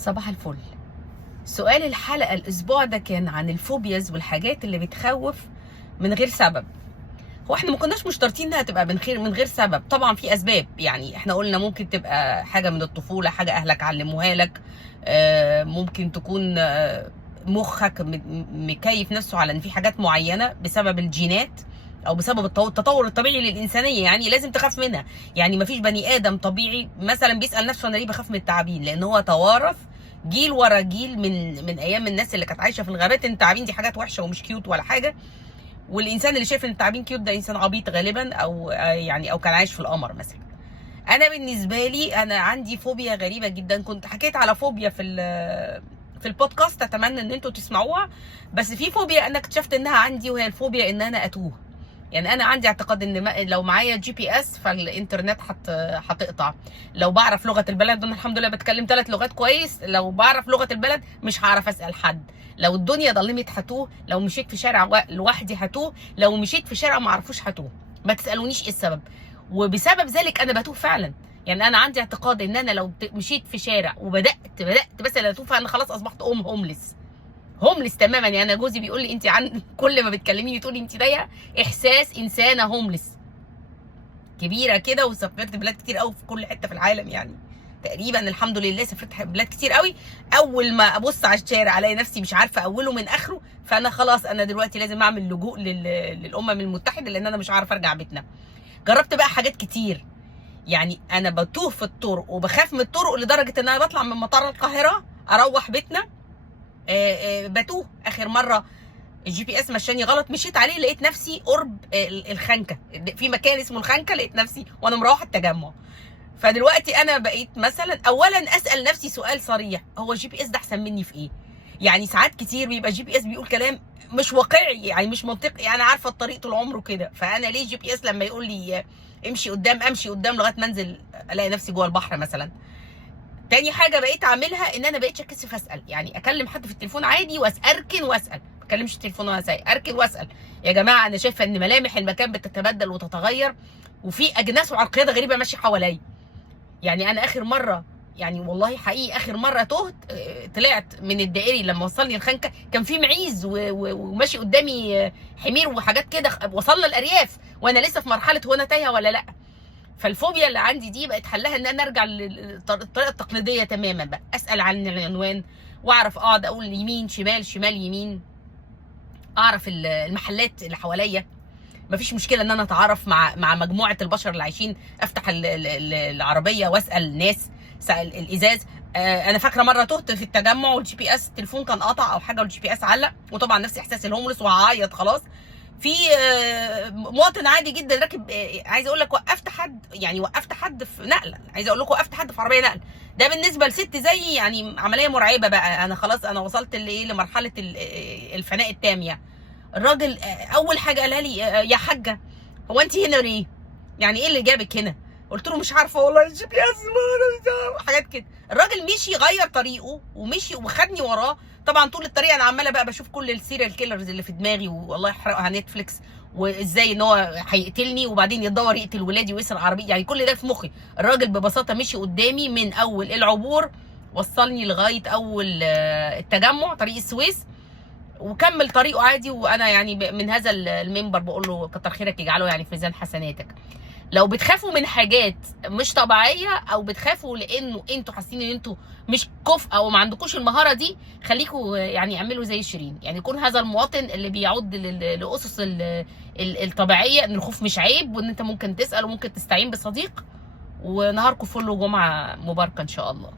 صباح الفل. سؤال الحلقة الأسبوع ده كان عن الفوبياز والحاجات اللي بتخوف من غير سبب. هو احنا ما كناش مشترطين انها تبقى من غير سبب، طبعا في أسباب. يعني احنا قلنا ممكن تبقى حاجة من الطفولة، حاجة أهلك علموها لك، ممكن تكون مخك مكيف نفسه على ان في حاجات معينة بسبب الجينات او بسبب التطور الطبيعي للانسانيه، يعني لازم تخاف منها. يعني ما فيش بني ادم طبيعي مثلا بيسال نفسه انا ليه بخاف من التعابين، لان هو توارث جيل ورا جيل من ايام الناس اللي كانت عايشه في الغابات ان التعابين دي حاجات وحشه ومش كيوت ولا حاجه. والانسان اللي شايف ان التعابين كيوت ده انسان عبيط غالبا، او يعني او كان عايش في القمر مثلا. انا بالنسبه لي انا عندي فوبيا غريبه جدا، كنت حكيت على فوبيا في البودكاست، اتمنى ان انتوا تسمعوها. بس في فوبيا انا اكتشفت انها عندي، وهي الفوبيا ان انا اتوه. يعني انا عندي اعتقاد ان لو معايا GPS فالانترنت هتقطع. لو بعرف لغه البلد، انا الحمد لله بتكلم 3 لغات كويس، لو بعرف لغه البلد مش هعرف اسال حد. لو الدنيا ضلمت هتوه، لو مشيت في شارع لوحدي هتوه، لو مشيت في شارع ما اعرفوش هتوه. ما تسالونيش ايه السبب، وبسبب ذلك انا بتوه فعلا. يعني انا عندي اعتقاد ان انا لو مشيت في شارع وبدات بس اتوه، فانا خلاص اصبحت هوملس تماما. يعني انا جوزي بيقول لي انت عن كل ما بتكلميني تقولي انت ضايقه احساس انسانه هوملس كبيره كده. وسافرت بلاد كتير قوي في كل حته في العالم، يعني تقريبا الحمد لله سافرت بلاد كتير قوي. اول ما ابص على الشارع الاقي نفسي مش عارفه اوله من اخره، فانا خلاص انا دلوقتي لازم اعمل لجوء للامم المتحده، لان انا مش عارفه ارجع بيتنا. جربت بقى حاجات كتير، يعني انا بتوه في الطرق وبخاف من الطرق لدرجه ان انا بطلع من مطار القاهره اروح بيتنا بتوه. اخر مره الGPS مشاني غلط، مشيت عليه لقيت نفسي قرب الخنكه، في مكان اسمه الخنكه، لقيت نفسي وانا مروحه التجمع. فدلوقتي انا بقيت مثلا اولا اسال نفسي سؤال صريح، هو الGPS ده احسن مني في ايه؟ يعني ساعات كتير بيبقى الGPS بيقول كلام مش واقعي، يعني مش منطقي. انا عارفه الطريق طول عمره كده، فانا ليه الGPS لما يقول لي امشي قدام لغايه ما انزل الاقي نفسي جوه البحر مثلا؟ تاني حاجه بقيت اعملها ان انا بقيتش اتكسف اسال، يعني اكلم حد في التليفون عادي اركن واسال، ما اكلمش التليفون وانا سايق، اركن واسال. يا جماعه انا شايفه ان ملامح المكان بتتبدل وتتغير، وفي اجناس وعرقيات غريبه ماشيه حواليا. يعني انا اخر مره، يعني والله حقيقي اخر مره تهت، طلعت من الدائري لما وصلني الخنكه كان في معيز وماشي قدامي حمير وحاجات كده، وصلنا الارياف وانا لسه في مرحله هو انا تايهه ولا لا. فالفوبيا اللي عندي دي بقت حلها ان انا ارجع للطريقه التقليديه تماما، بقى اسال عن العنوان واعرف اقعد اقول يمين شمال شمال يمين، اعرف المحلات اللي حواليا. مفيش مشكله ان انا اتعرف مع مجموعه البشر اللي عايشين، افتح العربيه واسال ناس، سال الازاز. انا فاكره مره تهت في التجمع والGPS التليفون كان قطع او حاجه والGPS علق، وطبعا نفس احساس الهوملس وهعيط خلاص. في مواطن عادي جدا راكب، عايزه اقول لك وقفت حد في نقله، عايزه اقول لكم وقفت حد في عربيه نقل. ده بالنسبه لست زيي يعني عمليه مرعبه بقى، انا خلاص انا وصلت لمرحله الفناء التام. يعني الراجل اول حاجه قالها لي يا حاجه هو انت هنا ليه؟ يعني ايه اللي جابك هنا؟ قلت له مش عارفه والله الGPS حاجات كده. الراجل مشي غير طريقه ومشي وخدني وراه. طبعا طول الطريق انا عماله بقى بشوف كل السيريال كيلرز اللي في دماغي، والله يحرقها نتفليكس، وازاي ان هو هيقتلني وبعدين يدور يقتل ولادي ويسرق عربيتي، يعني كل ده في مخي. الراجل ببساطه مشي قدامي من اول العبور، وصلني لغايه اول التجمع طريق السويس، وكمل طريقه عادي. وانا يعني من هذا المنبر بقول له كتر خيرك، يجعله يعني في ميزان حسناتك. لو بتخافوا من حاجات مش طبيعيه، او بتخافوا لانه انتوا حاسين ان انتوا مش كفء او ما عندكوش المهاره دي، خليكوا يعني اعملوا زي شيرين، يعني يكون هذا المواطن اللي بيعود لاسس الطبيعيه، ان الخوف مش عيب، وان انت ممكن تسال وممكن تستعين بصديق. ونهاركم فل وجمعه مباركه ان شاء الله.